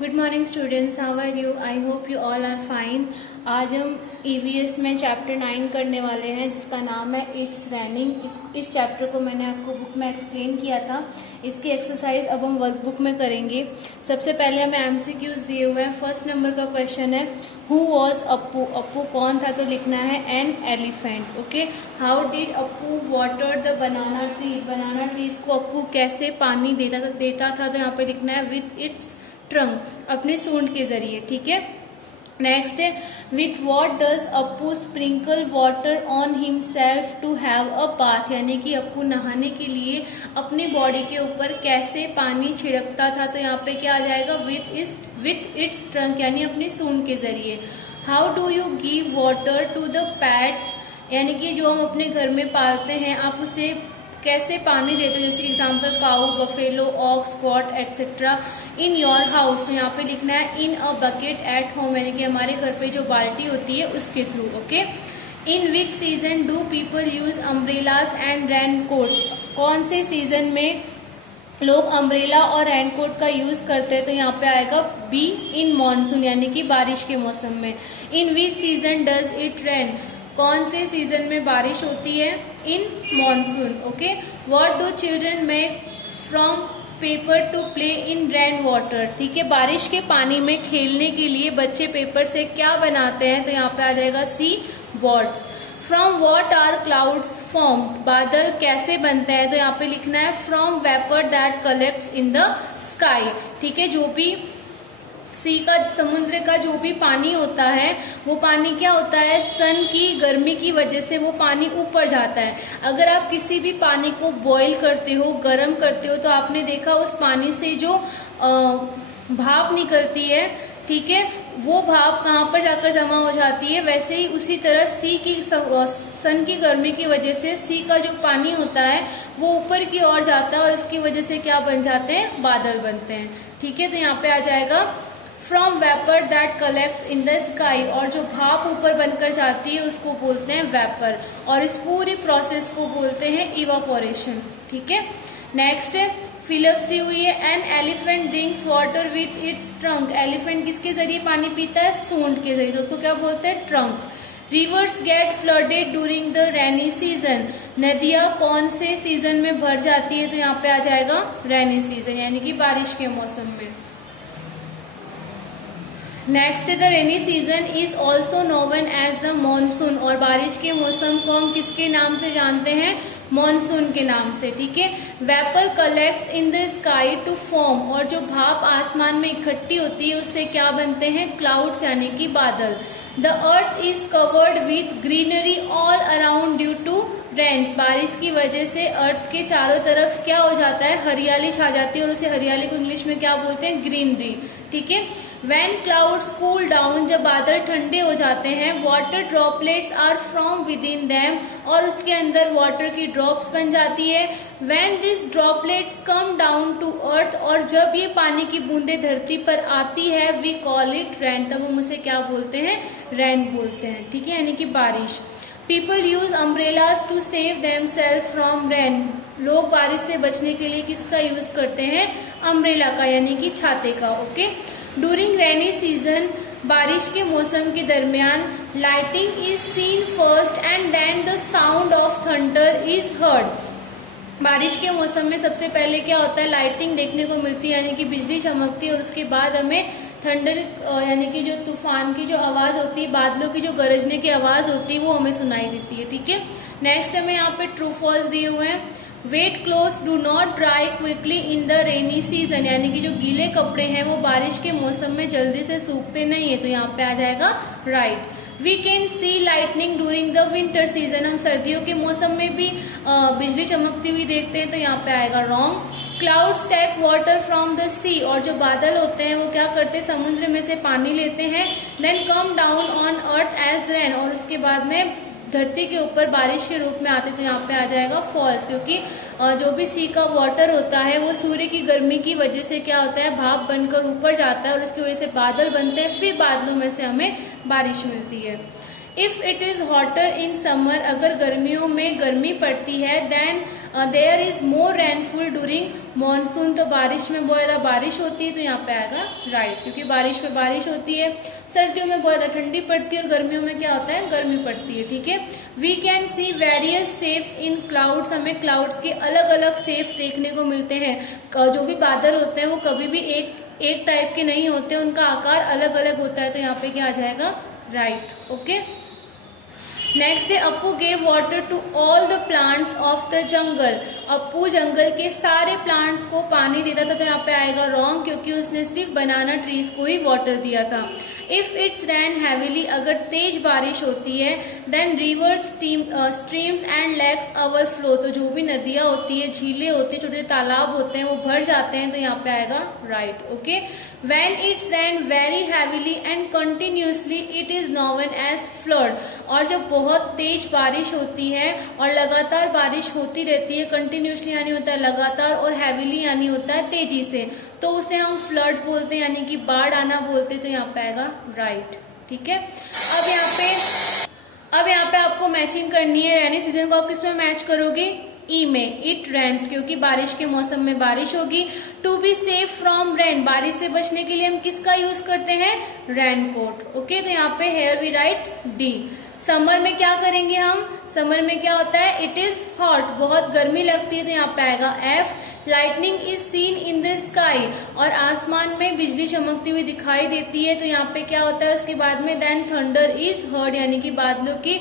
Good morning students, how are you? I hope you all are fine. आज हम EVS में chapter 9 करने वाले हैं जिसका नाम है इट्स रैनिंग। इस चैप्टर को मैंने आपको बुक में एक्सप्लेन किया था। इसकी एक्सरसाइज अब हम वर्कबुक में करेंगे। सबसे पहले हमें एमसीक्यूज दिए हुए हैं। फर्स्ट नंबर का क्वेश्चन है हु वॉज अप्पू। अप्पू कौन था? तो लिखना है an elephant. Okay, how did Appu water the banana trees. Banana trees को अप्पू कैसे पानी देता था तो यहाँ पे लिखना है विथ इट्स ट्रंक, अपने सूंड के जरिए। ठीक है, नेक्स्ट है with what does Appu sprinkle water on himself to have a bath. यानी कि अप्पू नहाने के लिए अपनी बॉडी के ऊपर कैसे पानी छिड़कता था तो यहाँ पे क्या आ जाएगा विथ इट्स ट्रंक, यानी अपनी सूंड के जरिए। How do you give water to the pets. यानी कि जो हम अपने घर में पालते हैं आप उसे कैसे पानी देते हो, जैसे example cow, buffalo, ox, goat etcetera in your house. तो यहाँ पे लिखना है in a bucket at home, यानी कि हमारे घर पे जो बाल्टी होती है उसके through. Okay, in which season do people use umbrellas and raincoat. कौन से सीजन में लोग अम्ब्रेला और रेनकोट का यूज करते हैं तो यहाँ पे आएगा बी इन मॉनसून, यानी कि बारिश के मौसम में। In which season does it rain. कौन से सीजन में बारिश होती है? In monsoon. Okay, what do children make from paper to play in rain water. ठीक है, बारिश के पानी में खेलने के लिए बच्चे पेपर से क्या बनाते हैं तो यहाँ पे आ जाएगा C boards. From what are clouds formed. बादल कैसे बनते हैं तो यहाँ पे लिखना है from vapour that collects in the sky. ठीक है, जो भी सी का, समुद्र का जो भी पानी होता है वो पानी क्या होता है, सन की गर्मी की वजह से वो पानी ऊपर जाता है। अगर आप किसी भी पानी को बॉईल करते हो, गर्म करते हो तो आपने देखा उस पानी से जो भाप निकलती है, ठीक है, वो भाप कहाँ पर जाकर जमा हो जाती है। वैसे ही उसी तरह सन की गर्मी की वजह से सी का जो पानी होता है वो ऊपर की ओर जाता है और इसकी वजह से क्या बन जाते हैं, बादल बनते हैं। ठीक है, तो यहाँ पे आ जाएगा from vapour that collects in the sky, और जो भाप ऊपर बनकर जाती है उसको बोलते हैं वेपर, और इस पूरी प्रोसेस को बोलते हैं इवापोरेशन। ठीक है, नेक्स्ट है फिलिप्स दी हुई है an elephant drinks water with its trunk. Elephant किसके जरिए पानी पीता है? सूंड के जरिए, तो उसको क्या बोलते हैं? Trunk. Rivers get flooded during the rainy season. नदियां कौन से सीजन में भर जाती है तो यहाँ पे आ जाएगा रेनी सीजन, यानी कि बारिश के मौसम में। Next, the rainy season is also known as the monsoon, और बारिश के मौसम को हम किसके नाम से जानते हैं? मॉनसून के नाम से। ठीक है, vapour collects in the sky to form, और जो भाप आसमान में इकट्ठी होती है उससे क्या बनते हैं? क्लाउड्स, यानी कि बादल। The earth is covered with greenery all around due to rains. बारिश की वजह से अर्थ के चारों तरफ क्या हो जाता है? हरियाली छा जाती है, और उसे हरियाली को इंग्लिश में क्या बोलते हैं? ग्रीनरी। ठीक है, When clouds cool down, जब बादल ठंडे हो जाते हैं, water droplets are from within them, और उसके अंदर वाटर की ड्रॉप्स बन जाती है। When these droplets come down to earth, और जब ये पानी की बूंदें धरती पर आती है, we call it rain, तब हम उसे क्या बोलते हैं? रैन बोलते हैं। ठीक है, यानी कि बारिश। People use umbrellas to save themselves from rain, लोग बारिश से बचने के लिए किसका यूज करते हैं? अम्ब्रेला का, यानी कि छाते का। ओके, ड्यूरिंग रेनी सीजन, बारिश के मौसम के दरमियान, lighting is seen first and then the sound of thunder is heard. बारिश के मौसम में सबसे पहले क्या होता है? लाइटिंग देखने को मिलती है, यानी कि बिजली चमकती है, और उसके बाद हमें थंडर यानी कि जो तूफान की जो आवाज होती है, बादलों की जो गरजने की आवाज होती है वो हमें सुनाई देती है। ठीक है, नेक्स्ट हमें यहाँ पे ट्रू फॉल्स दिए हुए हैं। Wet clothes do not dry quickly in the rainy season, यानी कि जो गीले कपड़े हैं वो बारिश के मौसम में जल्दी से सूखते नहीं है, तो यहाँ पे आ जाएगा right. We can see lightning during the winter season, हम सर्दियों के मौसम में भी बिजली चमकती हुई देखते हैं, तो यहाँ पे आएगा wrong. Clouds take water from the sea, और जो बादल होते हैं वो क्या करते हैं? समुद्र में से पानी लेते हैं। Then come down on earth as rain, और उसके बाद में धरती के ऊपर बारिश के रूप में आते, तो यहाँ पे आ जाएगा फॉल्स, क्योंकि जो भी सी का वाटर होता है वो सूर्य की गर्मी की वजह से क्या होता है? भाप बनकर ऊपर जाता है, और उसकी वजह से बादल बनते हैं, फिर बादलों में से हमें बारिश मिलती है। If it is hotter in summer, अगर गर्मियों में गर्मी पड़ती है, then there is more rainfall during monsoon, तो बारिश में बहुत ज़्यादा बारिश होती है, तो यहाँ पे आएगा राइट, क्योंकि बारिश में बारिश होती है, सर्दियों में बहुत ज़्यादा ठंडी पड़ती है और गर्मियों में क्या होता है, गर्मी पड़ती है, ठीक है। We can see various shapes in clouds, हमें क्लाउड्स के अलग अलग शेप्स देखने को मिलते हैं। जो भी बादल होते हैं वो कभी भी एक टाइप के नहीं होते, उनका आकार अलग अलग होता है, तो यहाँ पे क्या आ जाएगा, राइट, ओके। नेक्स्ट है Appu gave water to all the plants of the jungle, Appu जंगल के सारे प्लांट्स को पानी देता था, तो यहाँ पे आएगा रॉन्ग, क्योंकि उसने सिर्फ बनाना ट्रीज को ही वाटर दिया था। इफ इट्स रैन हैवीली, अगर तेज बारिश होती है, then rivers streams and lakes overflow, तो जो भी नदियां होती है, झीलें होती है, छोटे तालाब होते हैं, वो भर जाते हैं, तो यहाँ पे आएगा right, okay. When it's rain very heavily and continuously it is known as flood, और जब बहुत तेज बारिश होती है और लगातार बारिश होती रहती है, कंटिन्यूसली यानी होता है लगातार, और हैवीली यानी होता है तेजी से, तो उसे हम फ्लड बोलते हैं, यानी कि बाढ़ आना बोलते हैं, तो यहाँ पे आएगा राइट, ठीक है। अब यहाँ पे आपको मैचिंग करनी है, रेनी सीजन को आप किस में मैच करोगे, ई में, इट रेन्स, क्योंकि बारिश के मौसम में बारिश होगी। To be safe from rain, बारिश से बचने के लिए हम किसका यूज करते हैं, रेनकोट, ओके, तो यहाँ पे here we write D. Summer में क्या करेंगे हम, समर में क्या होता है, इट इज हॉट, बहुत गर्मी लगती है, तो यहाँ पे आएगा F. Lightning is seen in the sky, और आसमान में बिजली चमकती हुई दिखाई देती है, तो यहाँ पे क्या होता है उसके बाद में, देन थंडर इज हर्ड, यानी कि बादलों की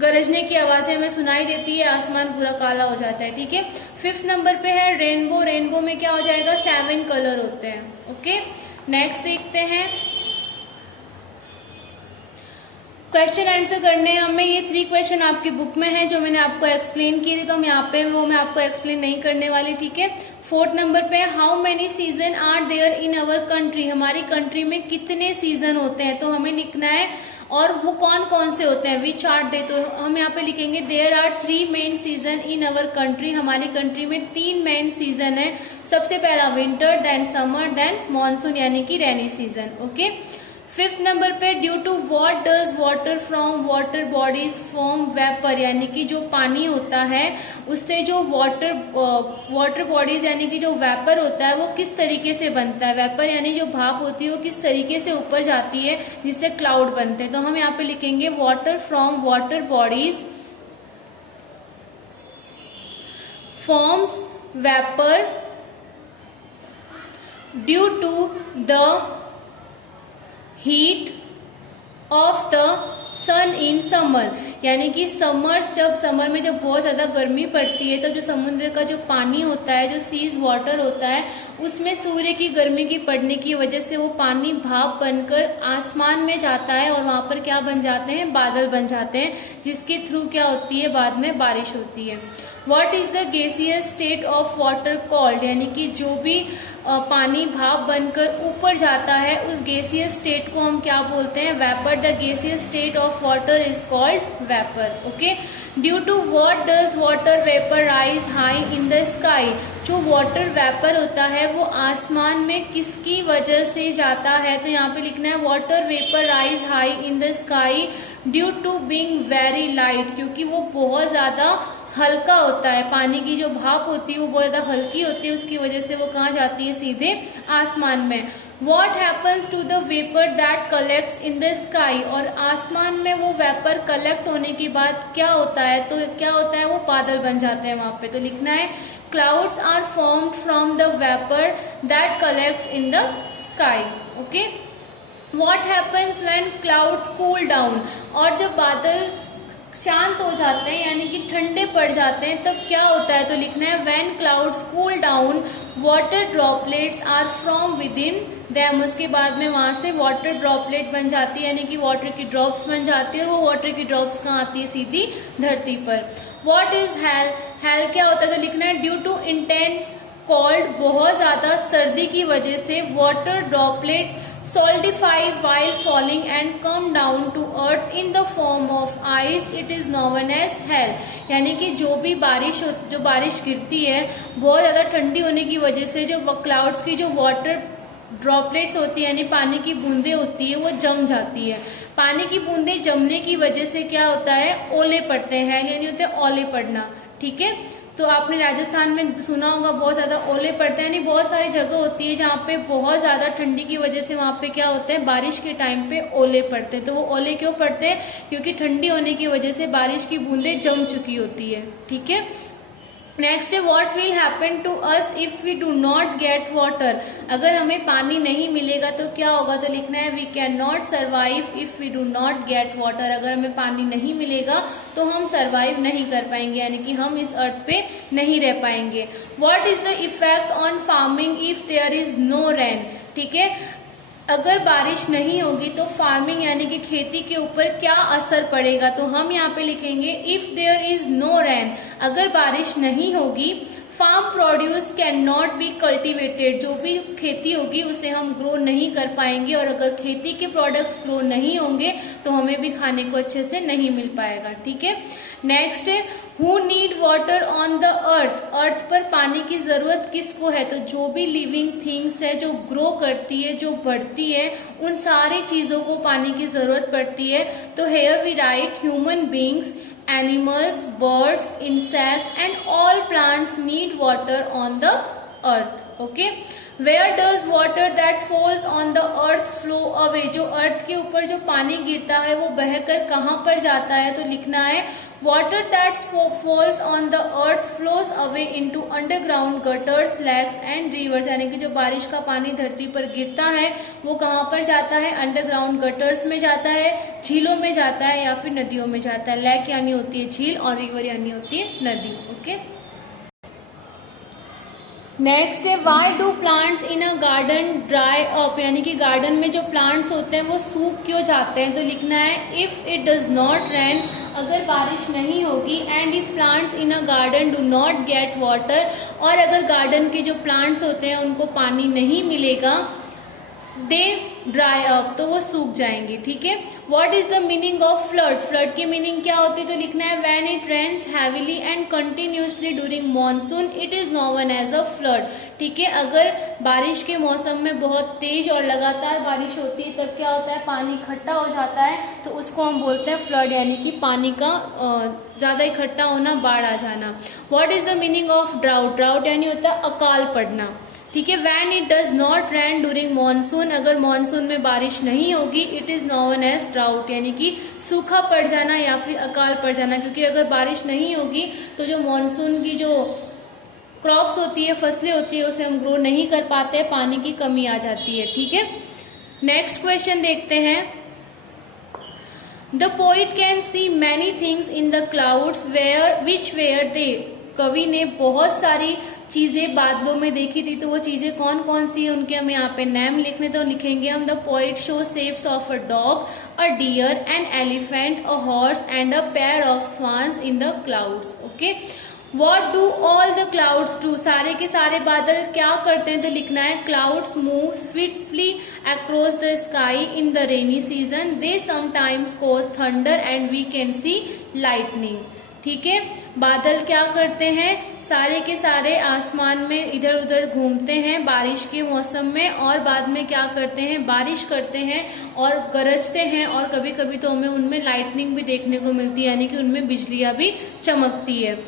गरजने की आवाजें हमें सुनाई देती है, आसमान पूरा काला हो जाता है, ठीक है। 5th नंबर पे है रेनबो, रेनबो में क्या हो जाएगा, 7 कलर होते हैं, ओके। नेक्स्ट देखते हैं, क्वेश्चन आंसर करने हैं हमें। ये 3 क्वेश्चन आपकी बुक में है जो मैंने आपको एक्सप्लेन किए थे, तो हम यहाँ पे वो मैं आपको एक्सप्लेन नहीं करने वाली, ठीक है। 4th नंबर पे how many season are there in our country, हमारी कंट्री में कितने सीजन होते हैं, तो हमें लिखना है, और वो कौन कौन से होते हैं, विच आर दे, तो हम यहाँ पे लिखेंगे there are 3 main season in our country, हमारी कंट्री में 3 मेन सीजन है। सबसे पहला winter, then summer, then monsoon, यानी कि rainy season, okay. 5th number पे due to what does water from water bodies form vapour, यानी कि जो पानी होता है उससे जो वाटर बॉडीज यानी कि जो वेपर होता है वो किस तरीके से बनता है, वेपर यानी जो भाप होती है वो किस तरीके से ऊपर जाती है जिससे क्लाउड बनते हैं, तो हम यहाँ पे लिखेंगे water from water bodies forms vapour due to the heat of the sun in summer, यानी कि समर में जब बहुत ज्यादा गर्मी पड़ती है तो जो समुद्र का जो पानी होता है, जो सीज वाटर होता है, उसमें सूर्य की गर्मी की पड़ने की वजह से वो पानी भाप बनकर आसमान में जाता है और वहां पर क्या बन जाते हैं, बादल बन जाते हैं, जिसके थ्रू क्या होती है, बाद में बारिश होती है। What is the gaseous state of water called, यानी कि जो भी पानी भाप बनकर ऊपर जाता है उस गैसियस स्टेट को हम क्या बोलते हैं, vapour. The gaseous state of water is called vapour, okay. Due to what does water vapour rise high in the sky, जो वाटर वेपर होता है वो आसमान में किसकी वजह से जाता है, तो यहाँ पे लिखना है water vapour rise high in the sky due to being very light, क्योंकि वो बहुत ज्यादा हल्का होता है, पानी की जो भाप होती है वो बहुत ज्यादा हल्की होती है, उसकी वजह से वो कहाँ जाती है, सीधे आसमान में। What happens to the vapor that collects in the sky, और आसमान में वो वेपर कलेक्ट होने के बाद क्या होता है, तो क्या होता है, वो बादल बन जाते हैं वहां पे, तो लिखना है clouds are formed from the vapor that collects in the sky, okay। What happens when clouds cool down, और जब बादल शांत हो जाते हैं यानी कि ठंडे पड़ जाते हैं तब क्या होता है, तो लिखना है when clouds cool down water droplets are from within them, उसके बाद में वहां से वाटर ड्रॉपलेट बन जाती है, यानी कि वाटर की ड्रॉप्स बन जाती है, और वो वाटर की ड्रॉप्स कहाँ आती है, सीधी धरती पर। व्हाट इज हेल, हेल क्या होता है, तो लिखना है ड्यू टू इंटेंस कोल्ड, बहुत ज्यादा सर्दी की वजह से water droplet solidify while falling and come down to earth in the form of ice, it is known as hail, यानी कि जो बारिश गिरती है बहुत ज्यादा ठंडी होने की वजह से जो क्लाउड्स की जो वाटर ड्रॉपलेट्स होती है यानी पानी की बूंदें होती है वो जम जाती है। पानी की बूंदें जमने की वजह से क्या होता है, ओले पड़ते हैं, यानी होते हैं ओले पड़ना। ठीक है, तो आपने राजस्थान में सुना होगा बहुत ज्यादा ओले पड़ते हैं, यानी बहुत सारी जगह होती है जहाँ पे बहुत ज्यादा ठंडी की वजह से वहां पे क्या होता है, बारिश के टाइम पे ओले पड़ते हैं। तो वो ओले क्यों पड़ते हैं, क्योंकि ठंडी होने की वजह से बारिश की बूंदें जम चुकी होती है। ठीक है, नेक्स्ट है what will happen to us if we do not get water. अगर हमें पानी नहीं मिलेगा तो क्या होगा, तो लिखना है we can not survive if we do not get water. अगर हमें पानी नहीं मिलेगा तो हम सर्वाइव नहीं कर पाएंगे, यानी कि हम इस अर्थ पे नहीं रह पाएंगे। What is the effect on farming if there is no rain. ठीक है, अगर बारिश नहीं होगी तो फार्मिंग यानी कि खेती के ऊपर क्या असर पड़ेगा, तो हम यहाँ पे लिखेंगे if there is no rain. अगर बारिश नहीं होगी, farm produce can not be cultivated. जो भी खेती होगी उसे हम ग्रो नहीं कर पाएंगे, और अगर खेती के प्रोडक्ट्स ग्रो नहीं होंगे तो हमें भी खाने को अच्छे से नहीं मिल पाएगा। ठीक है, नेक्स्ट है who need water on the earth. Earth पर पानी की जरूरत किसको है, तो जो भी लिविंग थिंग्स है, जो ग्रो करती है, जो बढ़ती है, उन सारी चीजों को पानी की जरूरत पड़ती है। तो here we write human beings, animals, birds, insects and all plants need water on the earth. Okay, where does water that falls on the earth flow away। जो अर्थ के ऊपर जो पानी गिरता है वो बहकर कहाँ पर जाता है, तो लिखना है water that falls on the earth flows away into underground gutters, lakes and rivers। यानी कि जो बारिश का पानी धरती पर गिरता है वो कहाँ पर जाता है, अंडरग्राउंड गटर्स में जाता है, झीलों में जाता है या फिर नदियों में जाता है। लैक यानी होती है झील और रिवर यानी होती है नदी। ओके, नेक्स्ट है why do plants in a garden dry up. यानी कि गार्डन में जो प्लांट्स होते हैं वो सूख क्यों जाते हैं, तो लिखना है if it does not rain. अगर बारिश नहीं होगी, and if plants in a garden do not get water. और अगर गार्डन के जो प्लांट्स होते हैं उनको पानी नहीं मिलेगा, दे ड्राई अप, तो वो सूख जाएंगे। ठीक है, what is the meaning of flood. Flood की मीनिंग क्या होती है, तो लिखना है when it rains heavily and continuously during monsoon it is known as a flood. ठीक है, अगर बारिश के मौसम में बहुत तेज और लगातार बारिश होती है तब क्या होता है, पानी इकट्ठा हो जाता है, तो उसको हम बोलते हैं फ्लड, यानी कि पानी का ज्यादा इकट्ठा होना, बाढ़ आ जाना। What is the meaning of drought. Drought यानी होता है अकाल पड़ना। ठीक है, when it does not rain during monsoon. अगर मॉनसून में बारिश नहीं होगी, it is known as drought, यानी कि सूखा पड़ जाना या फिर अकाल पड़ जाना। क्योंकि अगर बारिश नहीं होगी तो जो मॉनसून की जो क्रॉप्स होती है, फसलें होती है, उसे हम ग्रो नहीं कर पाते, पानी की कमी आ जाती है। ठीक है, नेक्स्ट क्वेश्चन देखते हैं। The poet can see many things in the clouds where which where they. कवि ने बहुत सारी चीजें बादलों में देखी थी, तो वो चीजें कौन कौन सी है उनके हम यहाँ पे नेम लिखने, तो लिखेंगे हम the poet show shapes of a dog, a deer, an elephant, a horse and a pair of swans in the clouds. Okay, what do all the clouds do. सारे के सारे बादल क्या करते हैं, तो लिखना है clouds move swiftly across the sky in the rainy season, they sometimes cause thunder and we can see lightning. ठीक है, बादल क्या करते हैं, सारे के सारे आसमान में इधर उधर घूमते हैं बारिश के मौसम में, और बाद में क्या करते हैं, बारिश करते हैं और गरजते हैं, और कभी कभी तो हमें उनमें लाइटनिंग भी देखने को मिलती है, यानी कि उनमें बिजलियां भी चमकती है।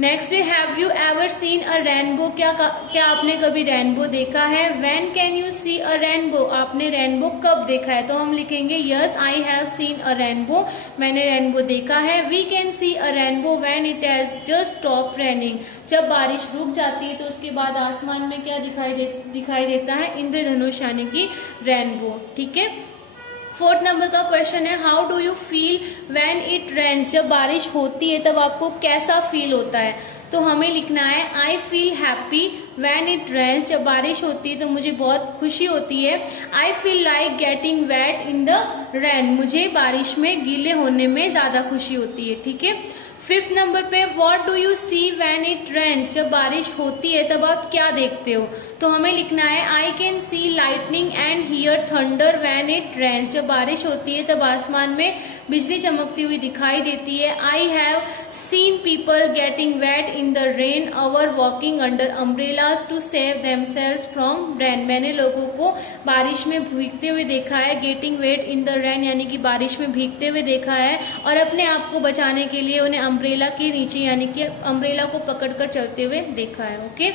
नेक्स्ट है have you ever seen a rainbow. क्या आपने कभी रेनबो देखा है। When can you see a rainbow. आपने रेनबो कब देखा है, तो हम लिखेंगे yes I have seen a rainbow. मैंने रेनबो देखा है। We can see a rainbow when it has just stop raining. जब बारिश रुक जाती है तो उसके बाद आसमान में क्या दिखाई देता है, इंद्रधनुष यानी कि रेनबो। ठीक है, फोर्थ नंबर का क्वेश्चन है how do you feel when it rains. जब बारिश होती है तब आपको कैसा फील होता है, तो हमें लिखना है I feel happy when it rains. जब बारिश होती है तो मुझे बहुत खुशी होती है। I feel like getting wet in the rain. मुझे बारिश में गीले होने में ज्यादा खुशी होती है। ठीक है, 5th नंबर पे what do you see when it rains, जब बारिश होती है तब आप क्या देखते हो? तो हमें लिखना है I can see lightning and hear thunder when it rains, जब बारिश होती है तब आसमान में बिजली चमकती हुई दिखाई देती है। I have seen people getting wet in the rain और walking under umbrellas to save themselves from rain, मैंने लोगों को बारिश में भीगते हुए देखा है, getting wet in the rain यानी कि बारिश में भीगते हुए देखा है, और अपने आप को बचाने के लिए उन्हें अम्ब्रेला के नीचे यानी कि अम्ब्रेला को पकड़कर चलते हुए देखा है। Okay,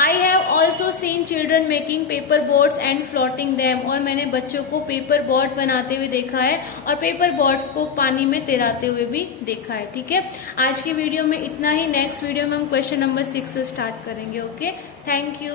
I have also seen children making paper boats and floating them, और मैंने बच्चों को पेपर बोट बनाते हुए देखा है और पेपर बोट्स को पानी में तैराते हुए भी देखा है। ठीक है, आज की वीडियो में इतना ही। नेक्स्ट वीडियो में हम क्वेश्चन नंबर 6 से स्टार्ट करेंगे। Okay, thank you.